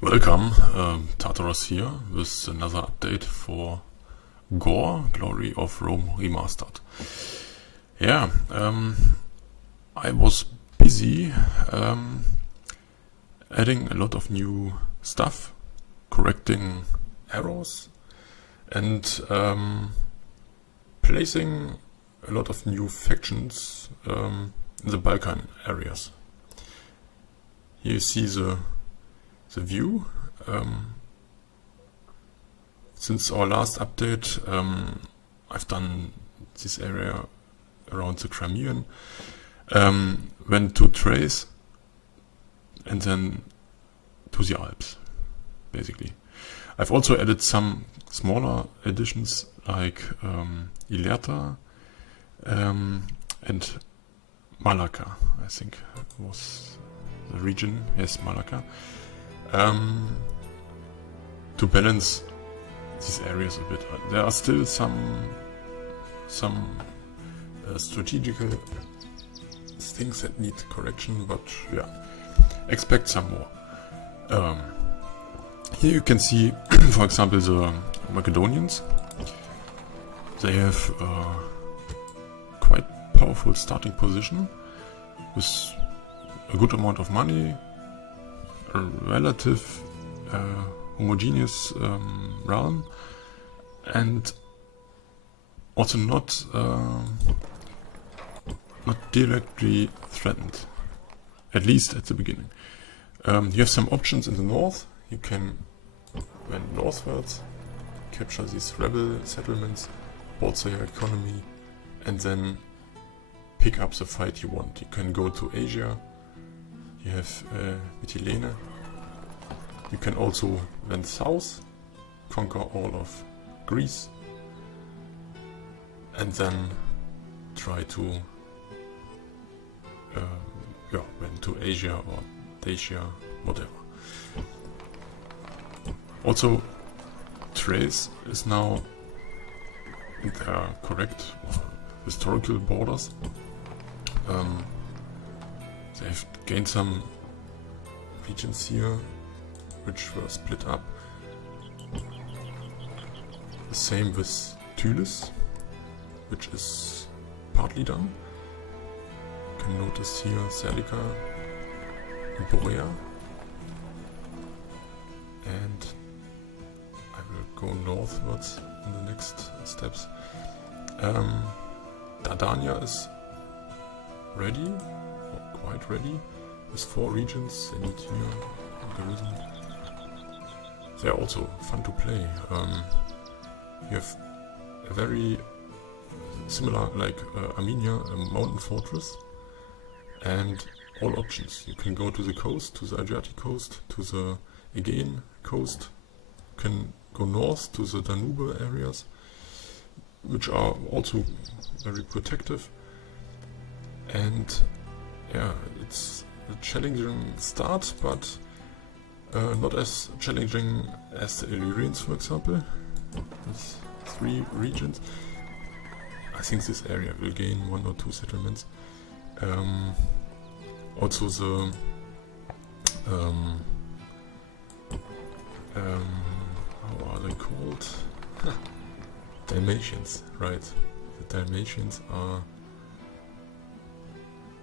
Welcome, Tartaros here with another update for GoRR, Glory of Rome Remastered. Yeah, I was busy adding a lot of new stuff, correcting errors, and placing a lot of new factions in the Balkan areas. Here you see the view. Since our last update, I've done this area around the Crimean, went to Thrace, and then to the Alps, basically. I've also added some smaller additions like Ilerta and Malacca, I think was the region. Yes, Malacca. To balance these areas a bit. There are still some strategical things that need correction, but yeah, expect some more. Here you can see, for example, the Macedonians. They have quite powerful starting position with a good amount of money, a relative homogeneous realm, and also not directly threatened, at least at the beginning. You have some options in the north. You can went northwards, capture these rebel settlements, board their economy, and then pick up the fight you want. You can go to Asia. You have Mytilene. You can also went south, conquer all of Greece, and then try to went to Asia or Dacia, whatever. Also, Thrace is now in their correct historical borders. They've gained some regions here which were split up. The same with Tulis, which is partly done. You can notice here Celica and Borea. And I will go northwards in the next steps. Dardania is ready, or quite ready, with 4 regions. They need here garrison. They are also fun to play. You have a very similar, like Armenia, a mountain fortress, and all options. You can go to the coast, to the Adriatic coast, to the Aegean coast. You can go north to the Danube areas, which are also very protective. And yeah, it's a challenging start, but not as challenging as the Illyrians, for example. With 3 regions. I think this area will gain 1 or 2 settlements. Also the how are they called? Dalmatians, right? The Dalmatians are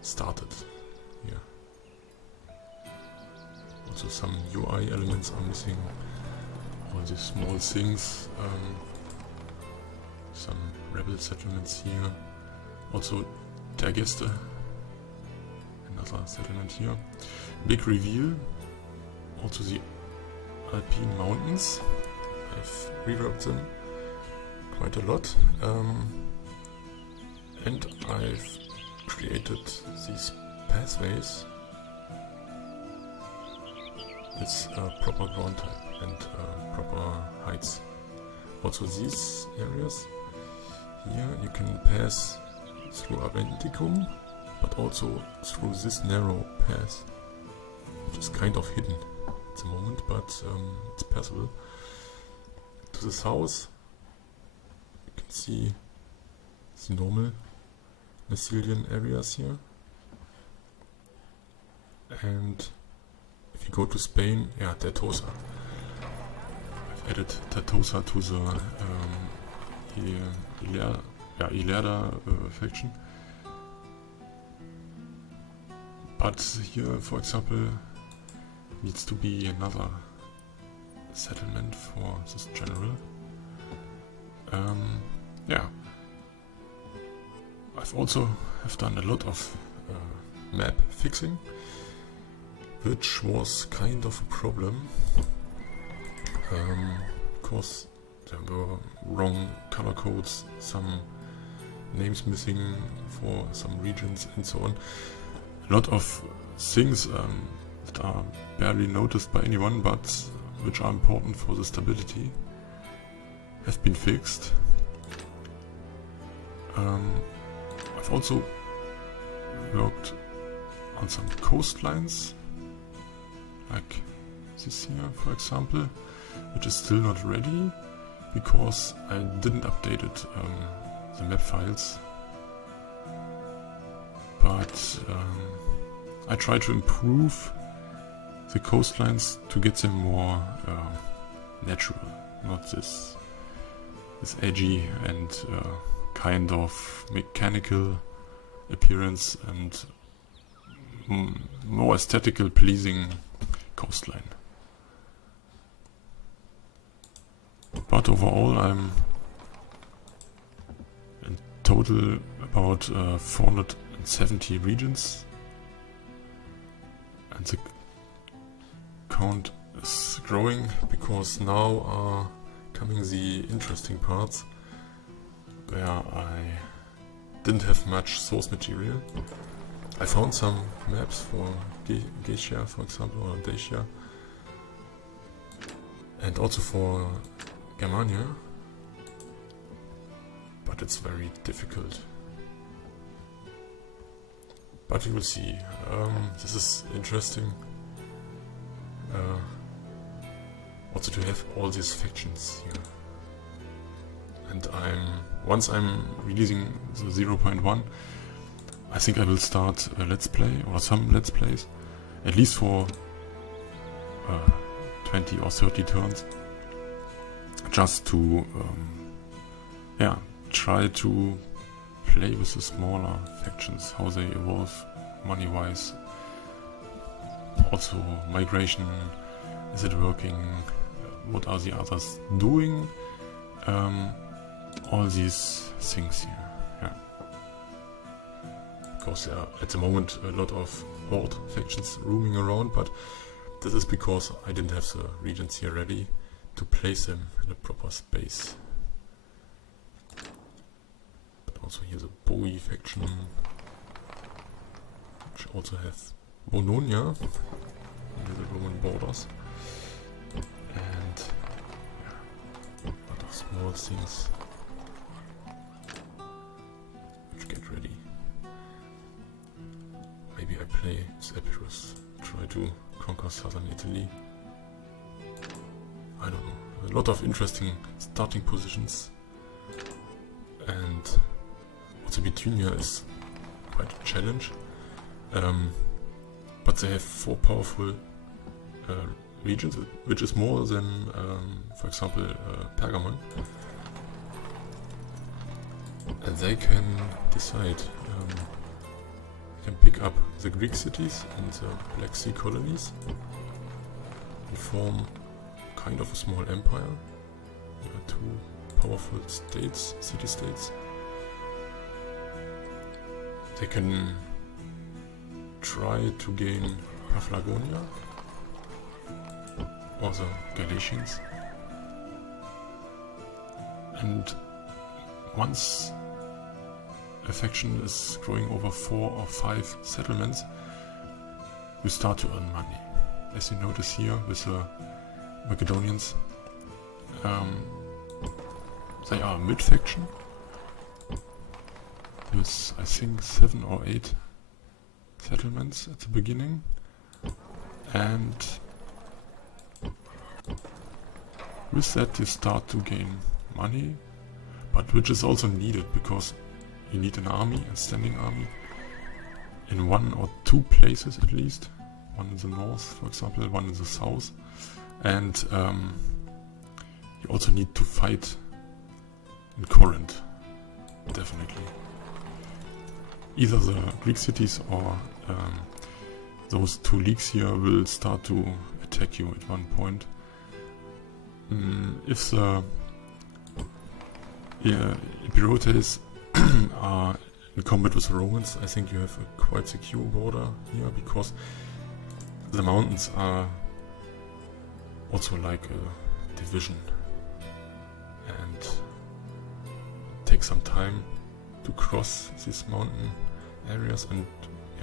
started here. Also some UI elements are missing. All these small things. Some rebel settlements here. Also Tergeste, another settlement here. Big reveal. Also the Alpine Mountains. I've reworked them quite a lot. And I've created these pathways with proper ground type and proper heights. Also these areas here you can pass through Aventicum, but also through this narrow path, which is kind of hidden at the moment, but it's passable. To the south you can see the normal Massilian areas here, and if you go to Spain, yeah, Tortosa. I've added Tortosa to the Ilerda faction. But here, for example, needs to be another settlement for this general. Yeah, I've also done a lot of map fixing, which was kind of a problem, because there were wrong color codes, some names missing for some regions and so on. A lot of things that are barely noticed by anyone, but which are important for the stability, have been fixed. I've also worked on some coastlines, like this here, for example, which is still not ready because I didn't update it, the map files. But I try to improve the coastlines to get them more natural, not this edgy and kind of mechanical appearance and more aesthetically pleasing coastline. But overall, I'm in total about 470 regions, and the count is growing because now are coming the interesting parts where I didn't have much source material. I found some maps for Geisha, for example, or Dacia, and also for Germania, but it's very difficult. But we will see. This is interesting. Also to have all these factions here. And once I'm releasing the 0.1, I think I will start a let's play or some let's plays, at least for 20 or 30 turns, just to try to play with the smaller factions, how they evolve money-wise. Also migration, is it working? What are the others doing? All these things here. Yeah. Because there are at the moment a lot of horde factions roaming around, but this is because I didn't have the regions here ready to place them in a proper space. But also here the Bowie faction, which also have Bononia near the Roman borders, and a lot of small things which get ready. Maybe I play as Epirus, try to conquer southern Italy. I don't know. A lot of interesting starting positions, and also Bithynia is quite a challenge. But they have 4 powerful regions, which is more than, for example, Pergamon. And they can decide, can pick up the Greek cities and the Black Sea colonies and form kind of a small empire. There are 2 powerful states, city-states. They can try to gain Paphlagonia or the Galatians, and once a faction is growing over 4 or 5 settlements, you start to earn money. As you notice here with the Macedonians, they are a mid-faction with I think 7 or 8 settlements at the beginning, and with that you start to gain money, but which is also needed because you need an army, a standing army, in 1 or 2 places at least, one in the north, for example, one in the south, and you also need to fight in Corinth, definitely. Either the Greek cities or those two leagues here will start to attack you at one point. If the Epirotes are in combat with the Romans, I think you have a quite secure border here, because the mountains are also like a division, and it takes some time to cross these mountain areas and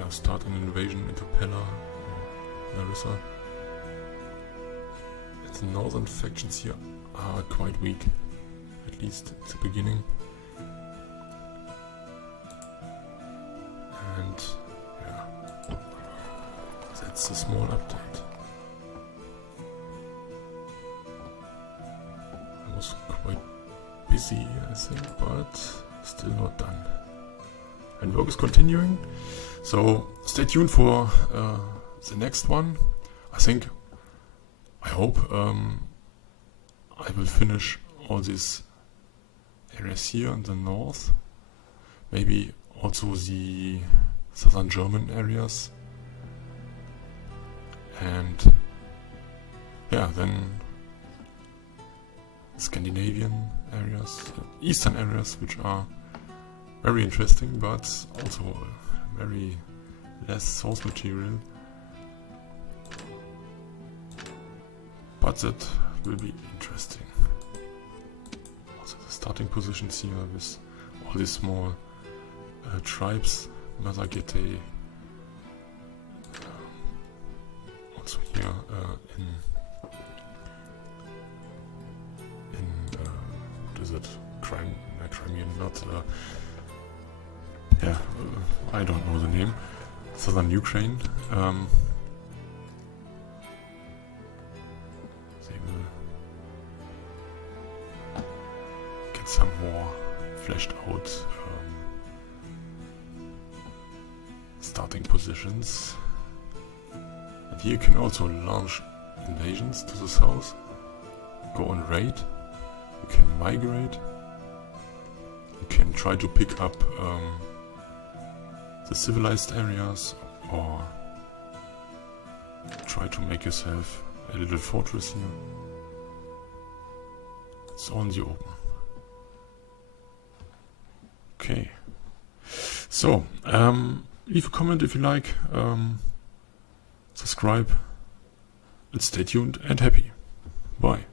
start an invasion into Pella or Larissa. And the northern factions here are quite weak, at least at the beginning. And yeah, that's a small update. I was quite busy, I think, but still not done. And work is continuing, so stay tuned for the next one. I hope I will finish all these areas here in the north, maybe also the southern German areas, and yeah, then Scandinavian areas, eastern areas, which are very interesting, but also very less source material. But that will be interesting. Also the starting positions here with all these small tribes, Mazagete, also here in what is it? Crimean, not I don't know the name. Southern Ukraine. They will get some more fleshed out starting positions. And here you can also launch invasions to the south, go on raid, you can migrate, you can try to pick up the civilized areas, or try to make yourself a little fortress here. It's all in the open. Okay. So, leave a comment if you like, subscribe, and stay tuned and happy. Bye.